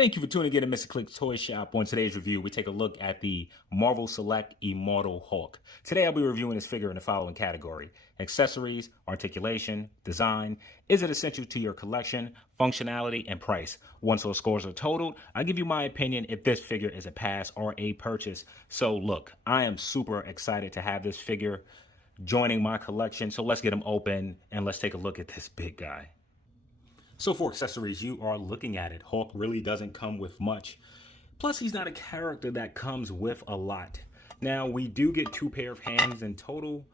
Thank you for tuning in to Mr. Click's Toy Shop. On today's review, we take a look at the Marvel Select Immortal Hulk. Today, I'll be reviewing this figure in the following category: accessories, articulation, design. Is it essential to your collection, functionality, and price? Once those scores are totaled, I'll give you my opinion if this figure is a pass or a purchase. So look, I am super excited to have this figure joining my collection. So let's get him open and let's take a look at this big guy. So for accessories, you are looking at it. Hulk really doesn't come with much. Plus, he's not a character that comes with a lot. Now, we do get two pair of hands in total,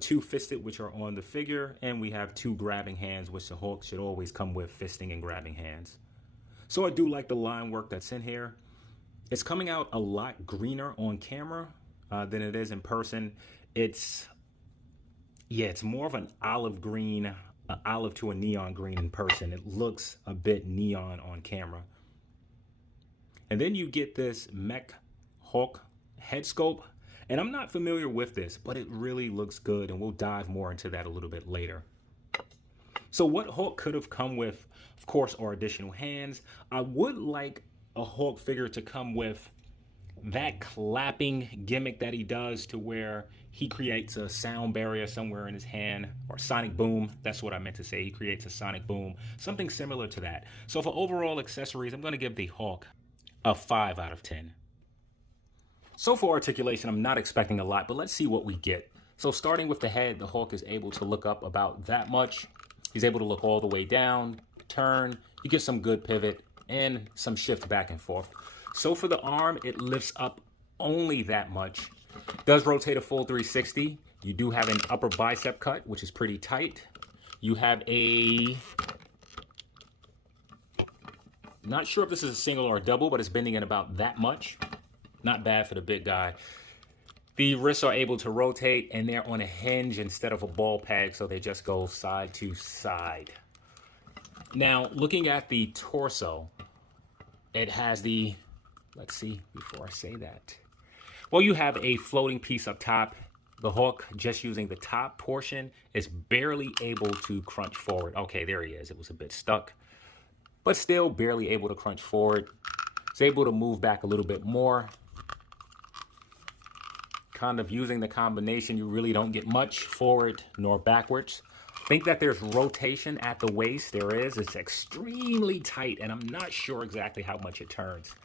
two fisted, which are on the figure, and we have two grabbing hands, which the Hulk should always come with fisting and grabbing hands. So I do like the line work that's in here. It's coming out a lot greener on camera than it is in person. It's more of an olive green, olive to a neon green in person. It looks a bit neon on camera. And then you get this Mech Hulk head sculpt. And I'm not familiar with this, but it really looks good. And we'll dive more into that a little bit later. So what Hulk could have come with, of course, are additional hands. I would like a Hulk figure to come with that clapping gimmick that he does, to where he creates a sound barrier somewhere in his hand, or sonic boom. That's what I meant to say. He creates a sonic boom, something similar to that. So for overall accessories, I'm going to give the Hulk a 5 out of 10. So for articulation, I'm not expecting a lot, but let's see what we get. So starting with the head, the Hulk is able to look up about that much. He's able to look all the way down, turn. You get some good pivot and some shift back and forth. So for the arm, it lifts up only that much. Does rotate a full 360. You do have an upper bicep cut, which is pretty tight. You have a, not sure if this is a single or a double, but it's bending in about that much. Not bad for the big guy. The wrists are able to rotate, and they're on a hinge instead of a ball peg, so they just go side to side. Now, looking at the torso, it has the, let's see, before I say that. Well, you have a floating piece up top. The Hulk, just using the top portion, is barely able to crunch forward. Okay, there he is. It was a bit stuck, but still barely able to crunch forward. It's able to move back a little bit more. Kind of using the combination, you really don't get much forward nor backwards. Think that there's rotation at the waist. There is. It's extremely tight, and I'm not sure exactly how much it turns.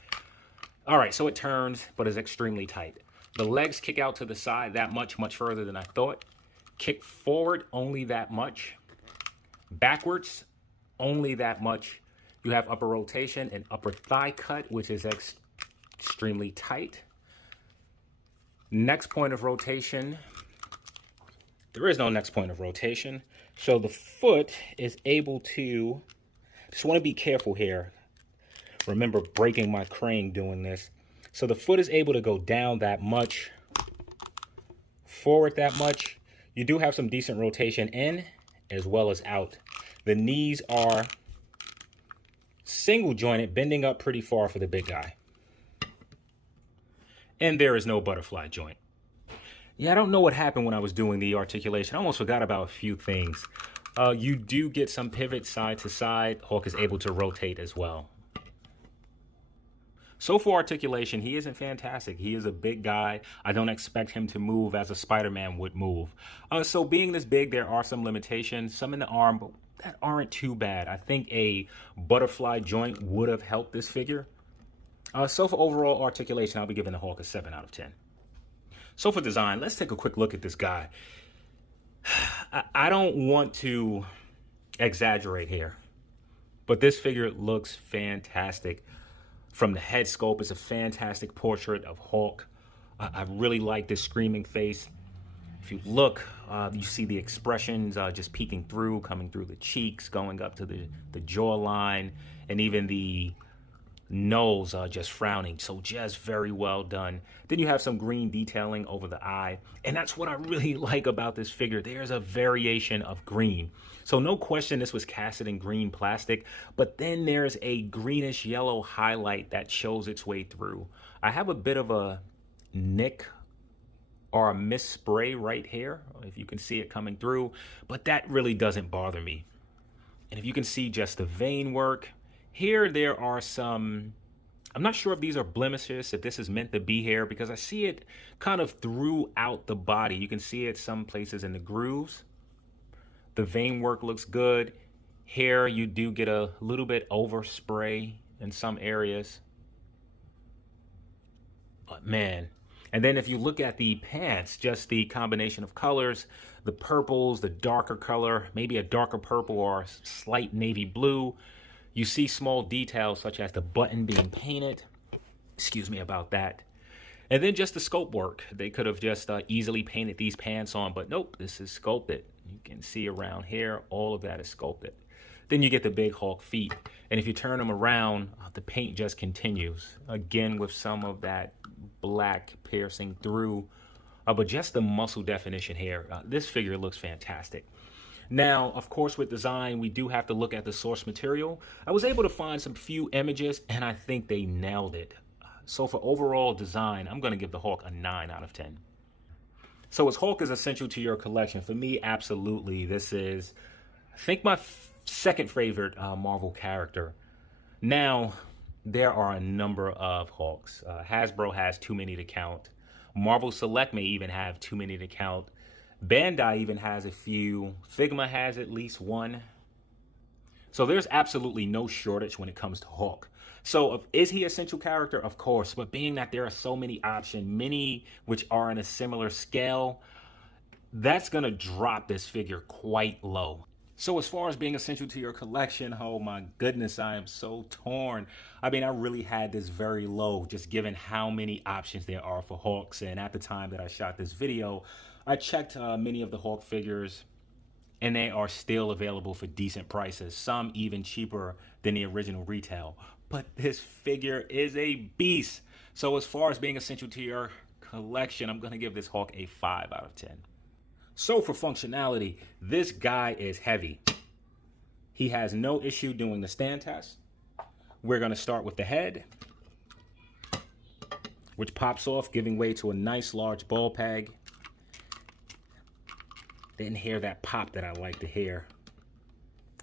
All right, so it turns, but is extremely tight. The legs kick out to the side that much further than I thought. Kick forward only that much. Backwards only that much. You have upper rotation and upper thigh cut, which is extremely tight. Next point of rotation. There is no next point of rotation. So the foot is able to, just want to be careful here. Remember breaking my crane doing this. So the foot is able to go down that much, forward that much. You do have some decent rotation in as well as out. The knees are single jointed, bending up pretty far for the big guy. And there is no butterfly joint. Yeah, I don't know what happened when I was doing the articulation. I almost forgot about a few things. You do get some pivot side to side. Hulk is able to rotate as well. So for articulation, he isn't fantastic. He is a big guy. I don't expect him to move as a Spider-Man would move. So being this big, there are some limitations, some in the arm, but that aren't too bad. I think a butterfly joint would have helped this figure. So for overall articulation, I'll be giving the Hulk a 7 out of 10. So for design, let's take a quick look at this guy. I don't want to exaggerate here, but this figure looks fantastic. From the head sculpt, it's a fantastic portrait of Hulk. I really like this screaming face. If you look, you see the expressions just peeking through, coming through the cheeks, going up to the jawline, and even the nose just frowning. So just very well done. Then you have some green detailing over the eye, and that's what I really like about this figure. There's a variation of green. So no question this was casted in green plastic, but then there's a greenish yellow highlight that shows its way through. I have a bit of a nick or a misspray right here, if you can see it coming through, but that really doesn't bother me. And if you can see just the vein work, Here there are some, I'm not sure if these are blemishes, if this is meant to be here, because I see it kind of throughout the body. You can see it some places in the grooves. The vein work looks good. Here you do get a little bit overspray in some areas. But man, and then if you look at the pants, just the combination of colors, the purples, the darker color, maybe a darker purple or a slight navy blue, you see small details such as the button being painted. Excuse me about that. And then just the sculpt work. They could have just easily painted these pants on, but nope, this is sculpted. You can see around here, all of that is sculpted. Then you get the big Hulk feet. And if you turn them around, the paint just continues. Again, with some of that black piercing through, but just the muscle definition here. This figure looks fantastic. Now, of course, with design, we do have to look at the source material. I was able to find some few images, and I think they nailed it. So for overall design, I'm going to give the Hulk a 9 out of 10. So as Hulk is essential to your collection, for me, absolutely. This is, I think, my second favorite Marvel character. Now, there are a number of Hulks. Hasbro has too many to count. Marvel Select may even have too many to count. Bandai even has a few. Figma has at least one. So there's absolutely no shortage when it comes to Hulk. So is he an essential character? Of course. But being that there are so many options, many which are in a similar scale, that's going to drop this figure quite low. So as far as being essential to your collection, oh my goodness, I am so torn. I mean, I really had this very low, just given how many options there are for Hulks. And at the time that I shot this video, I checked many of the Hulk figures, and they are still available for decent prices, some even cheaper than the original retail. But this figure is a beast. So as far as being essential to your collection, I'm going to give this Hulk a 5 out of 10. So for functionality, this guy is heavy. He has no issue doing the stand test. We're going to start with the head, which pops off, giving way to a nice large ball peg. Didn't hear that pop that I like to hear.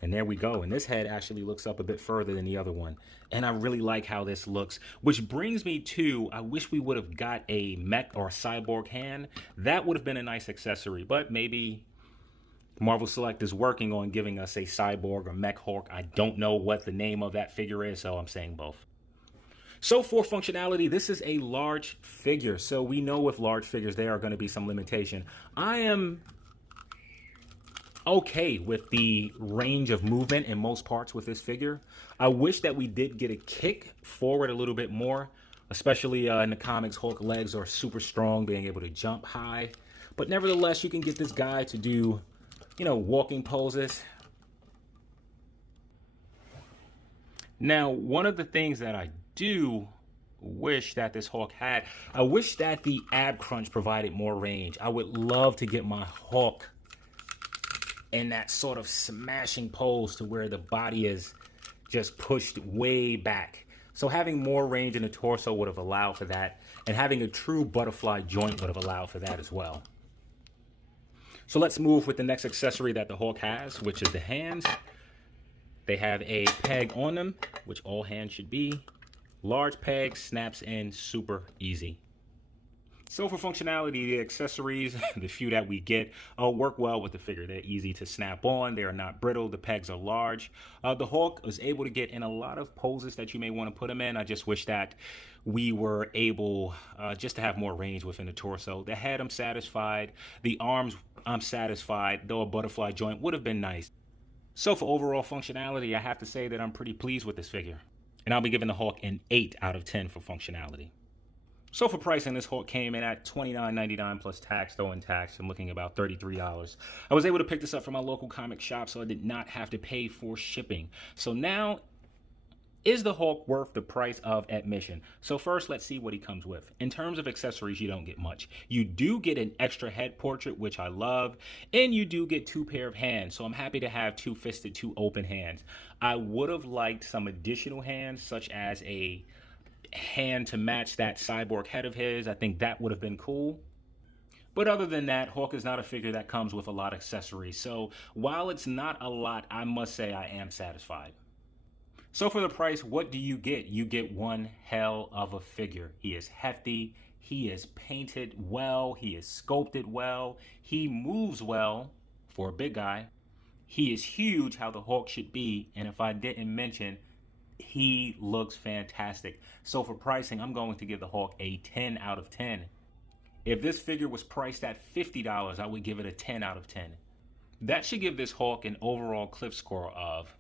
And there we go. And this head actually looks up a bit further than the other one. And I really like how this looks, which brings me to, I wish we would have got a mech or a cyborg hand. That would have been a nice accessory, but maybe Marvel Select is working on giving us a cyborg or mech Hulk. I don't know what the name of that figure is, so I'm saying both. So for functionality, this is a large figure. So we know with large figures, there are going to be some limitation. I am okay with the range of movement in most parts with this figure. I wish that we did get a kick forward a little bit more, especially in the comics. Hulk legs are super strong, being able to jump high. But nevertheless, you can get this guy to do, you know, walking poses. Now, one of the things that I do wish that this Hulk had, I wish that the ab crunch provided more range. I would love to get my Hulk in that sort of smashing pose to where the body is just pushed way back. So having more range in the torso would have allowed for that, and having a true butterfly joint would have allowed for that as well. So let's move with the next accessory that the Hulk has, which is the hands. They have a peg on them, which all hands should be. Large peg, snaps in super easy. So for functionality, the accessories, the few that we get, work well with the figure. They're easy to snap on. They are not brittle. The pegs are large. The Hulk was able to get in a lot of poses that you may want to put him in. I just wish that we were able just to have more range within the torso. The head, I'm satisfied. The arms, I'm satisfied, though a butterfly joint would have been nice. So for overall functionality, I have to say that I'm pretty pleased with this figure. And I'll be giving the Hulk an 8 out of 10 for functionality. So for pricing, this Hulk came in at $29.99 plus tax, though in tax, I'm looking about $33. I was able to pick this up from my local comic shop, so I did not have to pay for shipping. So now, is the Hulk worth the price of admission? So first, let's see what he comes with. In terms of accessories, you don't get much. You do get an extra head portrait, which I love, and you do get 2 pair of hands. So I'm happy to have 2-fisted, 2 open hands. I would have liked some additional hands, such as a hand to match that cyborg head of his. I think that would have been cool. But other than that, Hulk is not a figure that comes with a lot of accessories. So while it's not a lot, I must say I am satisfied. So for the price, what do you get? You get one hell of a figure. He is hefty. He is painted well. He is sculpted well. He moves well for a big guy. He is huge, how the Hulk should be. And if I didn't mention, he looks fantastic. So for pricing, I'm going to give the Hulk a 10 out of 10. If this figure was priced at $50, I would give it a 10 out of 10. That should give this Hulk an overall cliff score of.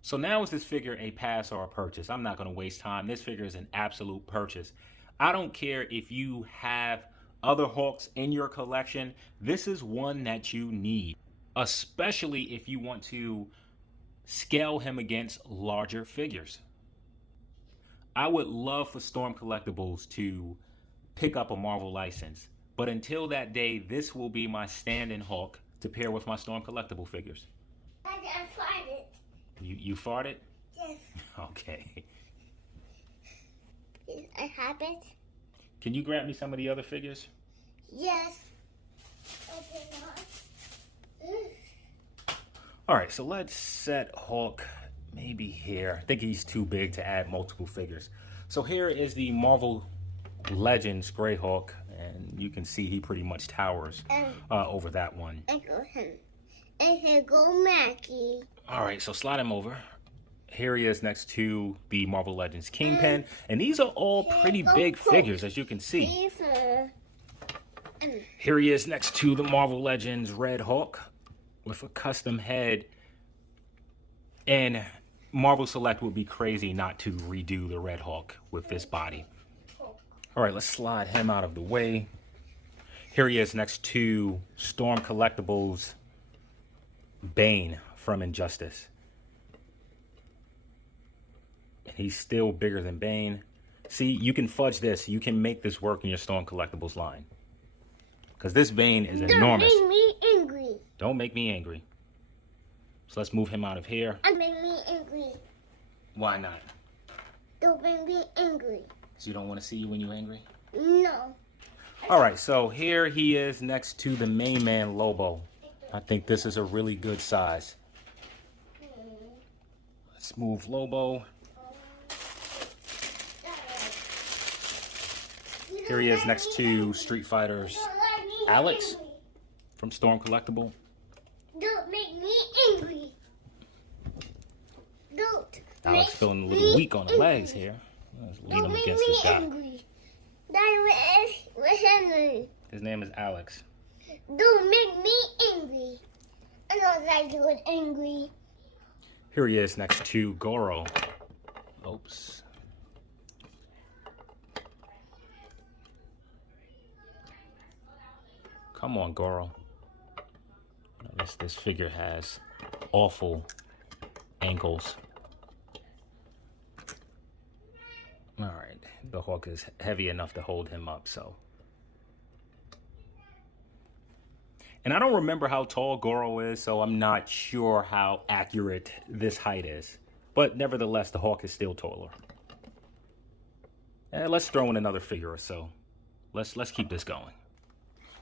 So now is this figure a pass or a purchase? I'm not going to waste time. This figure is an absolute purchase. I don't care if you have other Hulks in your collection. This is one that you need, especially if you want to scale him against larger figures. I would love for Storm Collectibles to pick up a Marvel license, but until that day, this will be my stand-in Hulk to pair with my Storm Collectible figures. I farted. You farted? Yes. Okay. I have it. Can you grab me some of the other figures? Yes. All right, so let's set Hulk maybe here. I think he's too big to add multiple figures. So here is the Marvel Legends Grey Hulk, and you can see he pretty much towers over that one. I go him. And here go Mackie. All right, so slide him over. Here he is next to the Marvel Legends Kingpin, and these are all pretty big figures, as you can see. Here he is next to the Marvel Legends Red Hulk with a custom head. And Marvel Select would be crazy not to redo the Red Hulk with this body. All right, let's slide him out of the way. Here he is next to Storm Collectibles Bane from Injustice. And he's still bigger than Bane. See, you can fudge this. You can make this work in your Storm Collectibles line. Because this Bane is enormous. Don't make me angry. Don't make me angry. So let's move him out of here. Don't make me angry. Why not? Don't make me angry. So you don't want to see you when you're angry? No. All right, so here he is next to the main man, Lobo. I think this is a really good size. Let's move Lobo. Here he is next to Street Fighter's Alex from Storm Collectible. Don't make me angry. Don't. Alex feeling a little weak on the legs here. Let's lean him against this guy. Angry. Where's Henry? His name is Alex. Don't make me angry. I don't like you angry. Here he is next to Goro. Oops. Come on, Goro. This figure has awful ankles. All right, the Hulk is heavy enough to hold him up, so. And I don't remember how tall Goro is, so I'm not sure how accurate this height is. But nevertheless, the Hulk is still taller. Let's throw in another figure or so. Let's keep this going.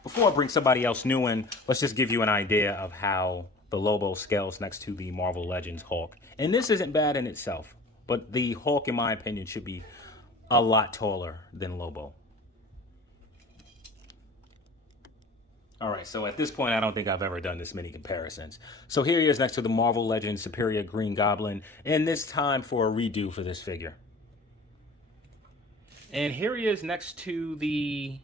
Before I bring somebody else new in, let's just give you an idea of how the Lobo scales next to the Marvel Legends Hulk. And this isn't bad in itself, but the Hulk, in my opinion, should be a lot taller than Lobo. All right, so at this point, I don't think I've ever done this many comparisons. So here he is next to the Marvel Legends Superior Green Goblin, and this time for a redo for this figure. And here he is next to the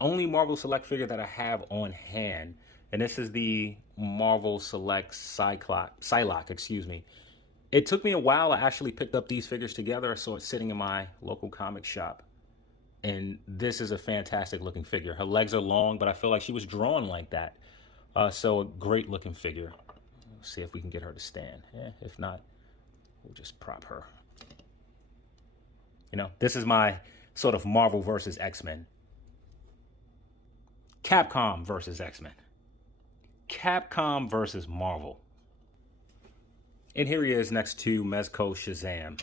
only Marvel Select figure that I have on hand, and this is the Marvel Select Psylocke, excuse me. It took me a while. I actually picked up these figures together. I saw it sitting in my local comic shop. And this is a fantastic looking figure. Her legs are long, but I feel like she was drawn like that. So a great looking figure. Let's see if we can get her to stand. Yeah, if not, we'll just prop her. You know, this is my sort of Marvel versus X-Men. Capcom versus X-Men. Capcom versus Marvel. And here he is next to Mezco Shazam,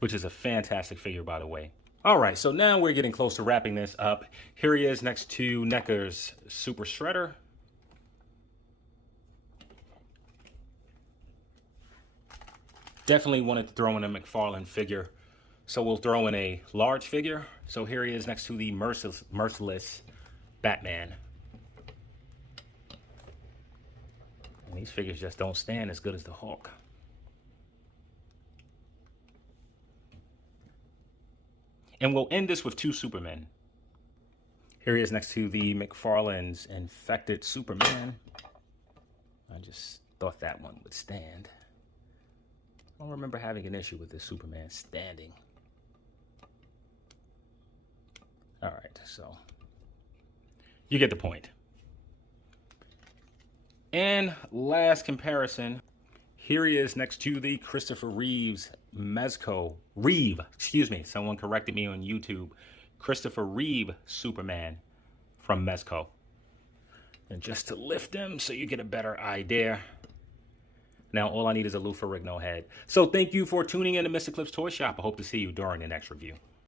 which is a fantastic figure, by the way. All right, so now we're getting close to wrapping this up. Here he is next to Necker's Super Shredder. Definitely wanted to throw in a McFarlane figure. So we'll throw in a large figure. So here he is next to the merciless Batman. And these figures just don't stand as good as the Hulk. And we'll end this with two Supermen. Here he is next to the McFarlane's infected Superman. I just thought that one would stand. I don't remember having an issue with this Superman standing. All right, so you get the point. And last comparison, here he is next to the Christopher Reeve's someone corrected me on YouTube. Christopher Reeve Superman from Mezco. And just to lift him so you get a better idea. Now all I need is a Lou Ferrigno head. So thank you for tuning in to Mr. Cliff's Toy Shop. I hope to see you during the next review.